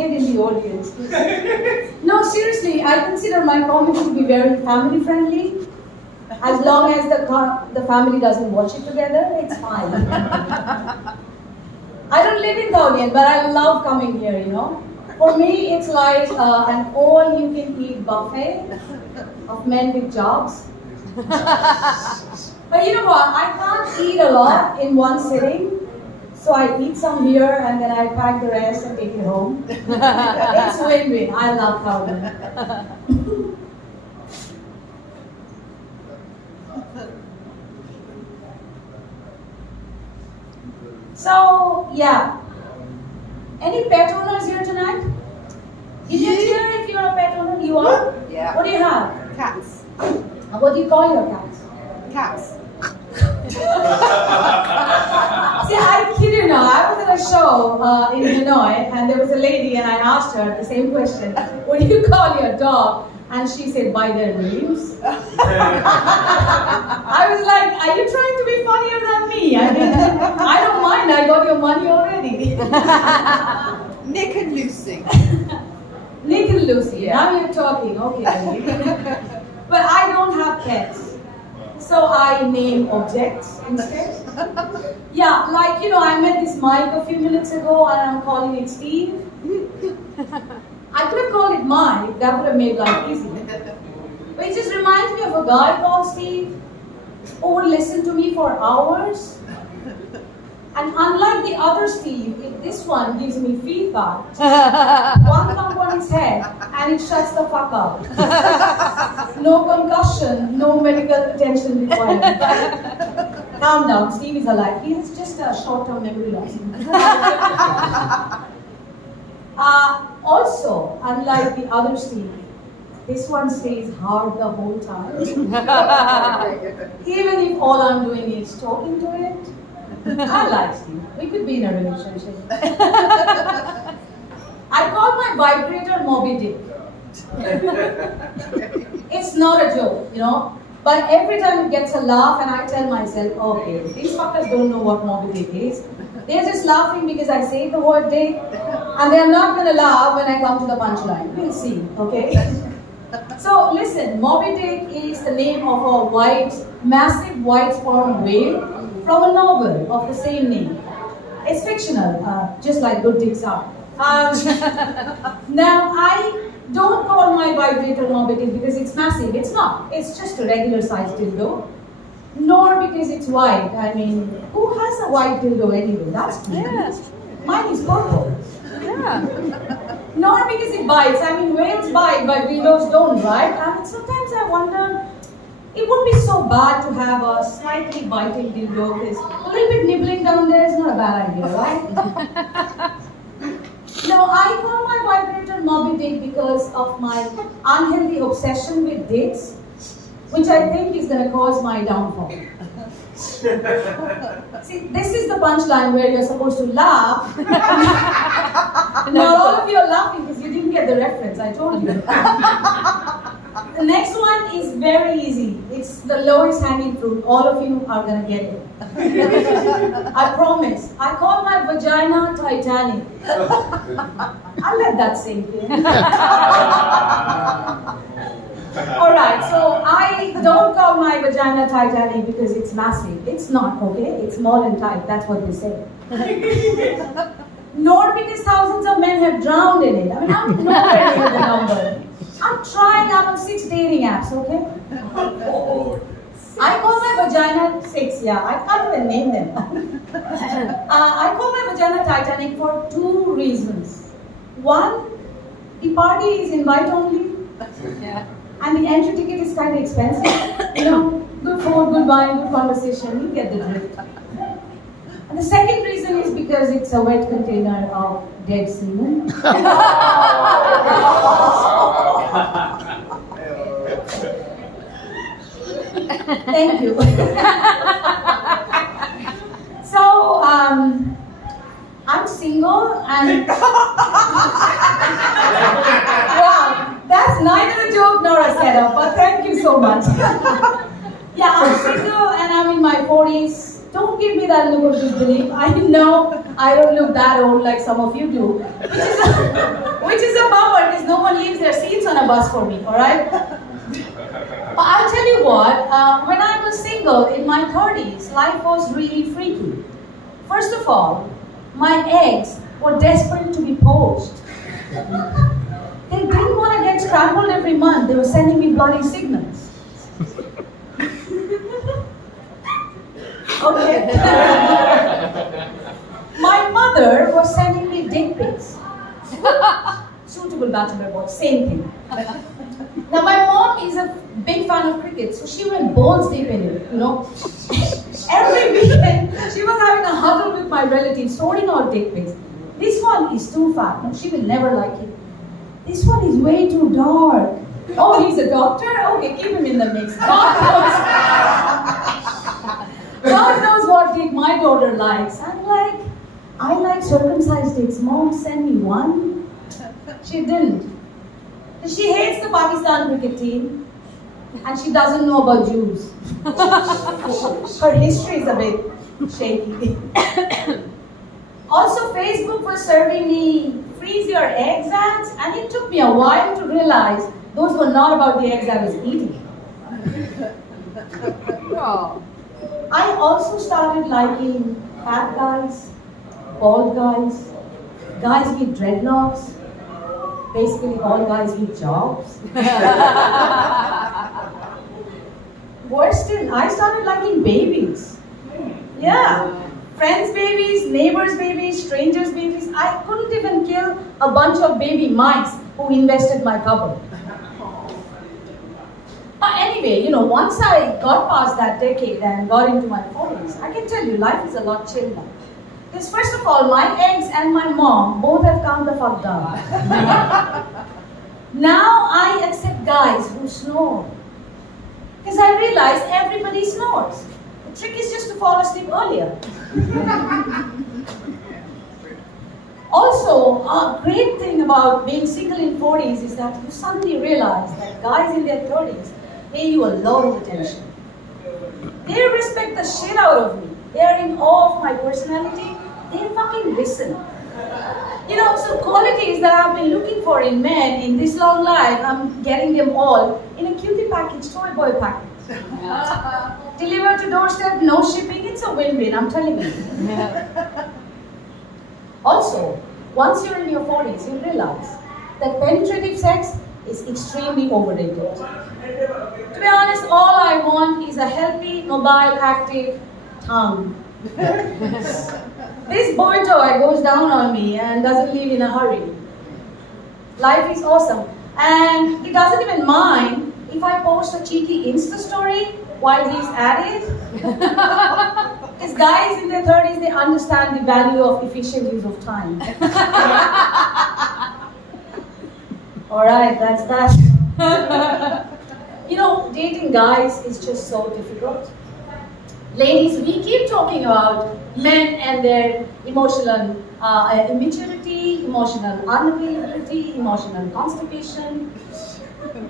kid in the audience. No, seriously, I consider my comedy to be very family friendly. As long as the family doesn't watch it together, it's fine. I don't live in Gaudian, but I love coming here, you know. For me, it's like an all-you-can-eat buffet of men with jobs. But you know what? I can't eat a lot in one sitting. So I eat some here and then I pack the rest and take it home. It's win-win. I love Gaudian. So, yeah. Any pet owners here tonight? Is it here if you're a pet owner? You are? Yeah. What do you have? Cats. What do you call your cats? Cats. See, I kid you not, I was at a show in Hanoi and there was a lady and I asked her the same question. What do you call your dog? And she said, by their names. I was like, are you trying to be funnier than me? I mean, I don't mind, I got your money already. Nick and Lucy. Nick and Lucy, Yeah. now you're talking, okay. But I don't have pets. So I name objects instead. Yeah, like, you know, I met this mic a few minutes ago and I'm calling it Steve. I could have called it Mike, that would have made life easy. But it just reminds me of a guy called Steve who would listen to me for hours. And unlike the other Steve, this one gives me feedback. One thump on his head and it shuts the fuck up. No concussion, no medical attention required. Calm down, Steve is alive. He has just a short-term memory loss. Also, unlike the other Steve, this one stays hard the whole time. Even if all I'm doing is talking to it. I like Steve. We could be in a relationship. I call my vibrator Moby Dick. It's not a joke, you know. But every time it gets a laugh and I tell myself, okay, these fuckers don't know what Moby Dick is. They're just laughing because I say the word dick. And they're not going to laugh when I come to the punchline. We'll see, okay? So listen, Moby Dick is the name of a massive white sperm whale from a novel of the same name. It's fictional, just like good dicks are. Now, I don't call my vibrator Moby Dick because it's massive. It's not. It's just a regular sized dildo. Nor because it's white. I mean, who has a white dildo anyway? That's cute. Yeah. Mine is purple. Yeah. Nor because it bites. I mean, whales bite, but dildos don't, right? I mean, sometimes I wonder, it wouldn't be so bad to have a slightly biting dildo because a little bit nibbling down there is not a bad idea, right? No, I call my vibrator Moby Dick because of my unhealthy obsession with dicks, which I think is going to cause my downfall. See, this is the punchline where you're supposed to laugh. Now all of you are laughing because you didn't get the reference, I told you. The next one is very easy. It's the lowest hanging fruit. All of you are going to get it. I promise. I call my vagina Titanic. I'll let that sink in. Alright, so I don't call my vagina Titanic because it's massive. It's not, okay? It's small and tight. That's what they say. Nor because thousands of men have drowned in it. I mean, I'm nowhere near the number. I'm trying out on 6 dating apps, okay? I call my vagina 6, yeah. I can't even name them. I call my vagina Titanic for 2 reasons. One, the party is invite only. Yeah. And the entry ticket is kind of expensive. You know, good food, good wine, good conversation. You get the drift. And the second reason is because it's a wet container of dead semen. Thank you. So, I'm single and... Wow, that's neither a joke nor a setup, but thank you so much. Yeah, I'm single and I'm in my 40s. Don't give me that look of disbelief. I know I don't look that old like some of you do, which is a bummer because no one leaves their seats on a bus for me, alright? But I'll tell you what, when I was single in my 30s, life was really freaky. First of all, my eggs were desperate to be poached. They didn't want to get scrambled every month. They were sending me bloody signals. Okay. My mother was sending me dick pics. Suitable bachelor boy, same thing. Now my mom is a big fan of cricket, so she went balls deep in it, you know. Every weekend, she was having a huddle with my relatives, sorting out dick pics. This one is too fat. No, she will never like it. This one is way too dark. Oh, he's a doctor? Okay, keep him in the mix. God knows what dick my daughter likes. I'm like, I like circumcised dicks. Mom, send me one. She didn't. She hates the Pakistan cricket team and she doesn't know about Jews. Her history is a bit shaky. Also, Facebook was serving me freeze your eggs ads, and it took me a while to realize those were not about the eggs I was eating. Oh. I also started liking fat guys, bald guys, guys with dreadlocks, basically all guys with jobs. Worse still, I started liking babies. Yeah. Friends' babies, neighbors' babies, strangers' babies. I couldn't even kill a bunch of baby mice who invested my cupboard. But anyway, you know, once I got past that decade and got into my 40s, I can tell you, life is a lot chill now. Because first of all, my eggs and my mom both have calmed the fuck down. Now I accept guys who snore. Because I realize everybody snores. The trick is just to fall asleep earlier. Also, a great thing about being single in 40s is that you suddenly realize that guys in their 30s pay you a lot of attention. They respect the shit out of me. They are in awe of my personality. They fucking listen. You know, so qualities that I've been looking for in men in this long life, I'm getting them all in a cutie package, toy boy package. Delivered to doorstep, no shipping, it's a win-win, I'm telling you. Also, once you're in your 40s, you realize that penetrative sex is extremely overrated. To be honest, all I want is a healthy, mobile, active tongue. This boy toy goes down on me and doesn't leave in a hurry. Life is awesome. And he doesn't even mind if I post a cheeky Insta story while he's at it. Because guys in their 30s, they understand the value of efficient use of time. Alright, that's that. You know, dating guys is just so difficult. Ladies, we keep talking about men and their emotional immaturity, emotional unavailability, emotional constipation.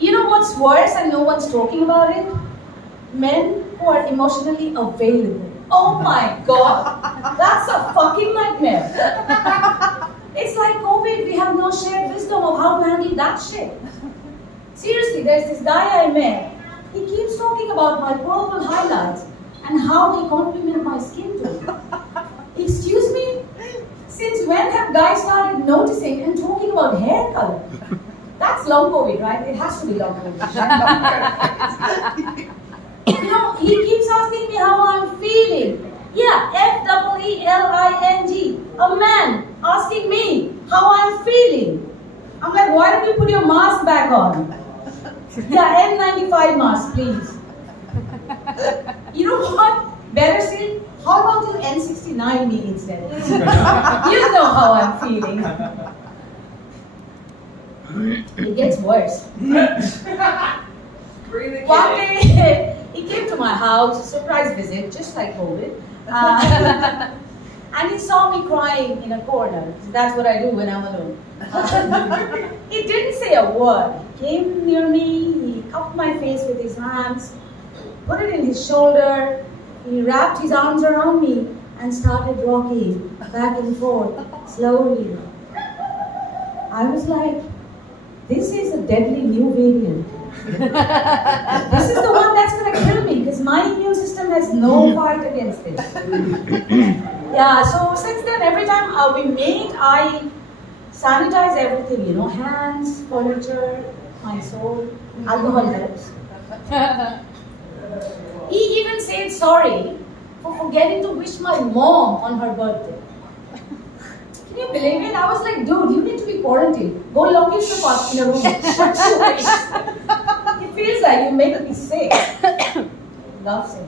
You know what's worse and no one's talking about it? Men who are emotionally available. Oh my god, that's a fucking nightmare. It's like COVID, we have no shared wisdom of how to handle that shit. Seriously, there's this guy I met. He keeps talking about my purple highlights and how they complement my skin tone. Excuse me? Since when have guys started noticing and talking about hair color? That's long COVID, right? It has to be long COVID. You know, he keeps asking me how I'm feeling. Yeah, F-E-E-L-I-N-G. A man asking me how I'm feeling. I'm like, why don't you put your mask back on? Yeah, N95 mask, please. You know what? Better still, how about you N69 me instead? You know how I'm feeling. It gets worse. One day, he came to my house, surprise visit, just like COVID. And he saw me crying in a corner. That's what I do when I'm alone. He didn't say a word. He came near me, he cupped my face with his hands, put it in his shoulder, he wrapped his arms around me, and started rocking back and forth slowly. I was like, this is a deadly new variant. This is the one that's going to kill me because my immune system has no fight against it. Yeah, so since then, every time we meet, I sanitize everything, you know, hands, furniture, my soul, alcohol helps. He even said sorry for forgetting to wish my mom on her birthday. Can you believe it? I was like, dude, you need to be quarantined. Go lock yourself up in a room. It feels like you make me sick. Loves it.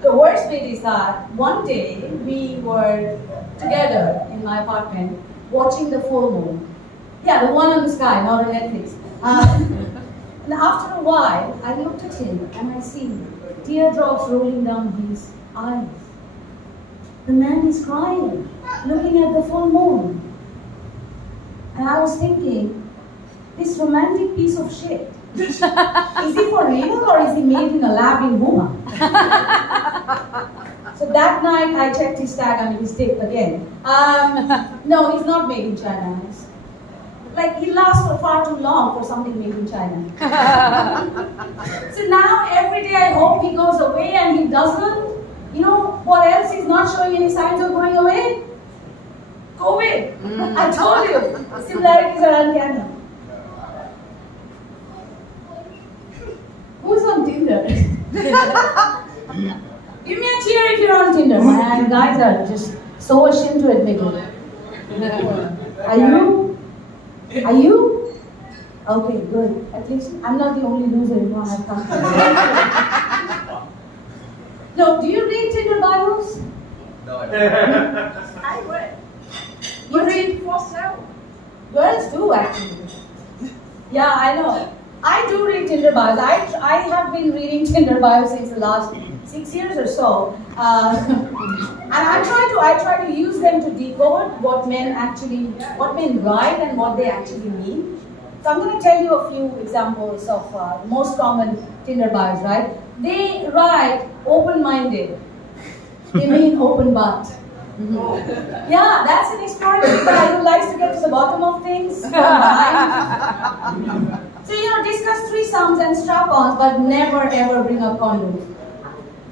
The worst bit is that one day we were together in my apartment watching the full moon. Yeah, the one on the sky, not on Netflix. And after a while, I looked at him and I see teardrops rolling down his eyes. The man is crying, looking at the full moon. And I was thinking, this romantic piece of shit, is he for real or is he made in a lab in Wuhan? So that night I checked his tag on his dick again. No, he's not made in China. Like, he lasts for far too long for something made in China. So now every day I hope he goes away and he doesn't. You know what else is not showing any signs of going away? COVID. I told you, the similarities are uncanny. Who's on Tinder? Give me a cheer if you're on Tinder. Man, guys are just so ashamed to admit it. Are you? Are you? Okay, good. At least I'm not the only loser who have come. No, do you read Tinder bios? No, I would. You read? For sale. Girls do actually. Yeah, I know. I do read Tinder bios. I have been reading Tinder bios since the last 6 years or so. And I try to use them to decode what men write and what they actually mean. So I'm going to tell you a few examples of most common Tinder bios, right? They write open-minded. They mean open butt. Yeah, that's an explorative guy who likes to get to the bottom of things. So, you know, discuss threesomes and strap-ons, but never ever bring up condoms.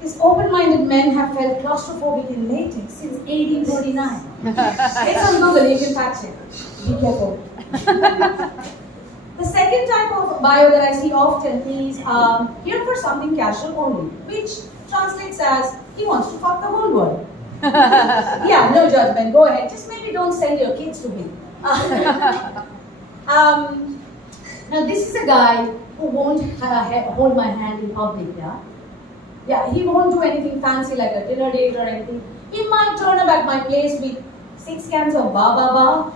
These open-minded men have felt claustrophobic in latex since 1839. It's on Google, you can fact check. Be careful. The second type of bio that I see often is here for something casual only, which translates as he wants to fuck the whole world. Yeah, no judgment, go ahead. Just maybe don't send your kids to me. Now this is a guy who won't hold my hand in public, yeah? Yeah, he won't do anything fancy like a dinner date or anything. He might turn up at my place with 6 cans of Ba,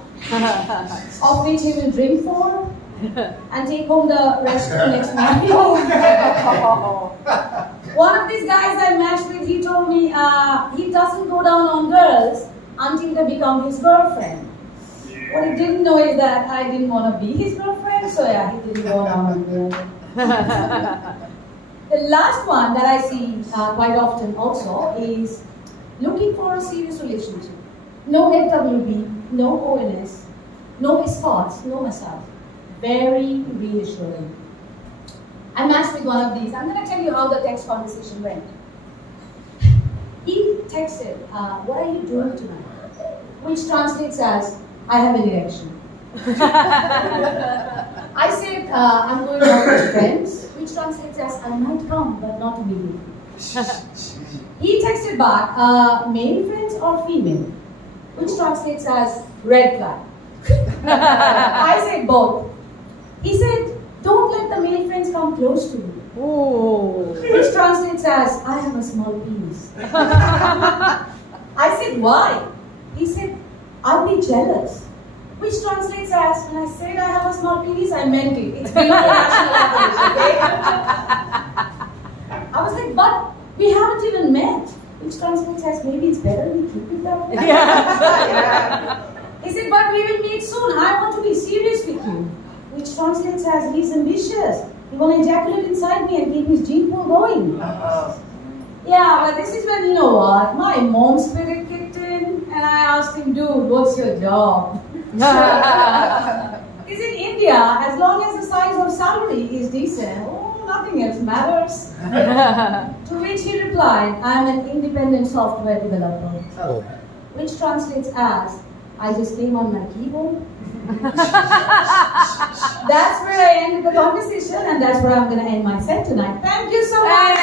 of which he will drink 4 and take home the rest the next morning. One of these guys I matched with, he told me he doesn't go down on girls until they become his girlfriend. What he didn't know is that I didn't want to be his girlfriend, so yeah, he didn't go down on me. The last one that I see quite often also is looking for a serious relationship. No FWB, no ONS, no escorts, no massage. Very reassuring. I matched with one of these. I'm going to tell you how the text conversation went. He texted, what are you doing tonight? Which translates as, I have an erection. I said, I'm going out with friends, which translates as, I might come, but not immediately. He texted back, male friends or female, which translates as, red flag. I said both. He said, don't let the male friends come close to you. Oh. Which translates as, I have a small penis. I said, why? He said, I'll be jealous. Which translates as, when I said I have a small penis, I meant it. It's below the national average, okay? I was like, but we haven't even met. Which translates as, maybe it's better we keep it that way. Yeah. He said, but we will meet soon. I want to be serious with you. Which translates as, he's ambitious. He will ejaculate inside me and keep his gene pool going. Yeah, but this is when, you know what, my mom spirit kicked in and I asked him, dude, what's your job? Because in India, as long as the size of salary is decent, oh, nothing else matters. To which he replied, I'm an independent software developer. Oh. Which translates as, I just came on my keyboard. That's where I ended the conversation and that's where I'm going to end my set tonight. Thank you so much.